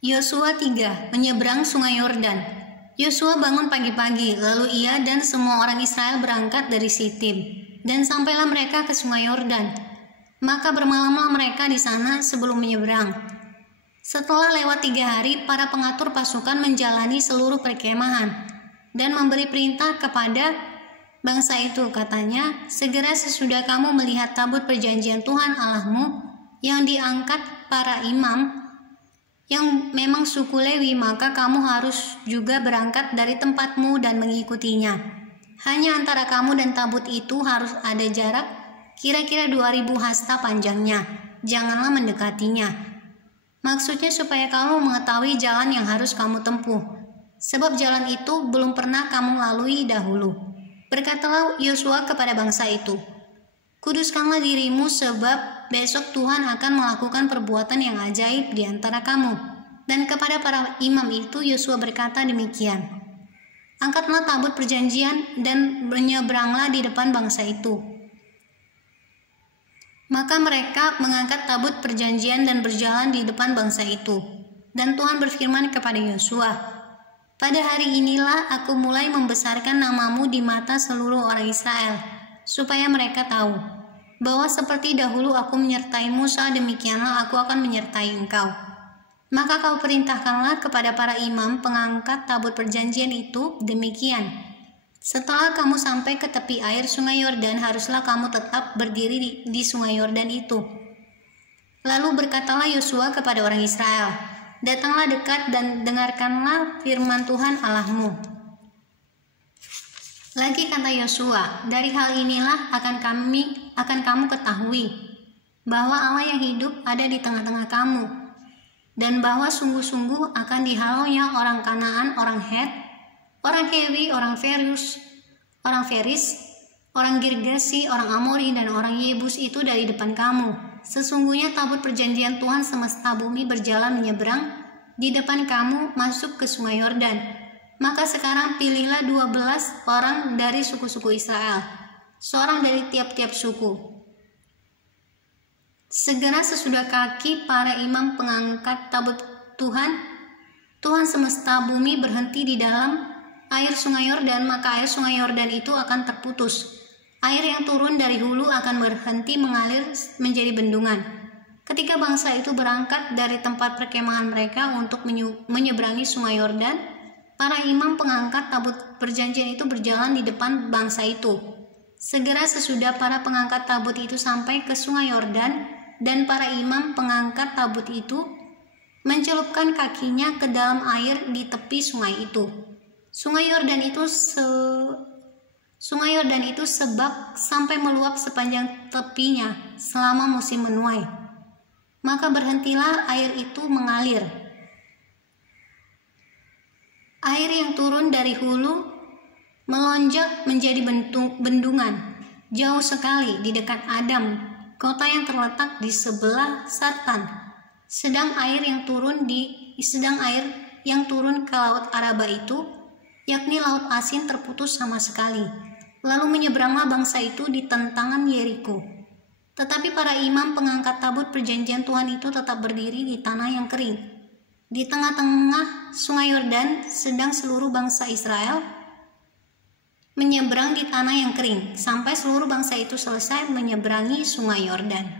Yosua 3. Menyeberang Sungai Yordan. Yosua bangun pagi-pagi, lalu ia dan semua orang Israel berangkat dari Sitim, dan sampailah mereka ke Sungai Yordan. Maka bermalamlah mereka di sana sebelum menyeberang. Setelah lewat 3 hari, para pengatur pasukan menjalani seluruh perkemahan dan memberi perintah kepada bangsa itu. Katanya, segera sesudah kamu melihat tabut perjanjian Tuhan Allahmu yang diangkat para imam yang memang suku Lewi, maka kamu harus juga berangkat dari tempatmu dan mengikutinya. Hanya antara kamu dan tabut itu harus ada jarak kira-kira 2000 hasta panjangnya. Janganlah mendekatinya. Maksudnya supaya kamu mengetahui jalan yang harus kamu tempuh, sebab jalan itu belum pernah kamu lalui dahulu. Berkatalah Yosua kepada bangsa itu, kuduskanlah dirimu, sebab besok Tuhan akan melakukan perbuatan yang ajaib di antara kamu. Dan kepada para imam itu Yosua berkata demikian, angkatlah tabut perjanjian dan menyeberanglah di depan bangsa itu. Maka mereka mengangkat tabut perjanjian dan berjalan di depan bangsa itu. Dan Tuhan berfirman kepada Yosua, pada hari inilah aku mulai membesarkan namamu di mata seluruh orang Israel, supaya mereka tahu bahwa seperti dahulu aku menyertai Musa, demikianlah aku akan menyertai engkau. Maka kau perintahkanlah kepada para imam pengangkat tabut perjanjian itu demikian. Setelah kamu sampai ke tepi air Sungai Yordan, haruslah kamu tetap berdiri di Sungai Yordan itu. Lalu berkatalah Yosua kepada orang Israel, datanglah dekat dan dengarkanlah firman Tuhan Allahmu. Lagi kata Yosua, dari hal inilah akan kamu ketahui bahwa Allah yang hidup ada di tengah-tengah kamu, dan bahwa sungguh-sungguh akan dihalaunya orang Kanaan, orang Het, orang Hewi, orang Feris, orang Girgasi, orang Amori, dan orang Yebus itu dari depan kamu. Sesungguhnya tabut perjanjian Tuhan semesta bumi berjalan menyeberang di depan kamu masuk ke Sungai Yordan. Maka sekarang pilihlah 12 orang dari suku-suku Israel, seorang dari tiap-tiap suku. Segera sesudah kaki para imam pengangkat tabut Tuhan semesta bumi berhenti di dalam air Sungai Yordan, maka air Sungai Yordan itu akan terputus. Air yang turun dari hulu akan berhenti mengalir menjadi bendungan. Ketika bangsa itu berangkat dari tempat perkemahan mereka untuk menyeberangi Sungai Yordan, para imam pengangkat tabut perjanjian itu berjalan di depan bangsa itu. Segera sesudah para pengangkat tabut itu sampai ke Sungai Yordan, dan para imam pengangkat tabut itu mencelupkan kakinya ke dalam air di tepi sungai itu. Sungai Yordan itu sebab sampai meluap sepanjang tepinya selama musim menuai. Maka berhentilah air itu mengalir. Air yang turun dari hulu melonjak menjadi bendungan jauh sekali di dekat Adam, kota yang terletak di sebelah Sartan. Sedang air yang turun ke laut Araba itu, yakni laut asin, terputus sama sekali. Lalu menyeberanglah bangsa itu di tentangan Yeriko. Tetapi para imam pengangkat tabut perjanjian Tuhan itu tetap berdiri di tanah yang kering, di tengah-tengah Sungai Yordan, sedang seluruh bangsa Israel menyeberang di tanah yang kering, sampai seluruh bangsa itu selesai menyeberangi Sungai Yordan.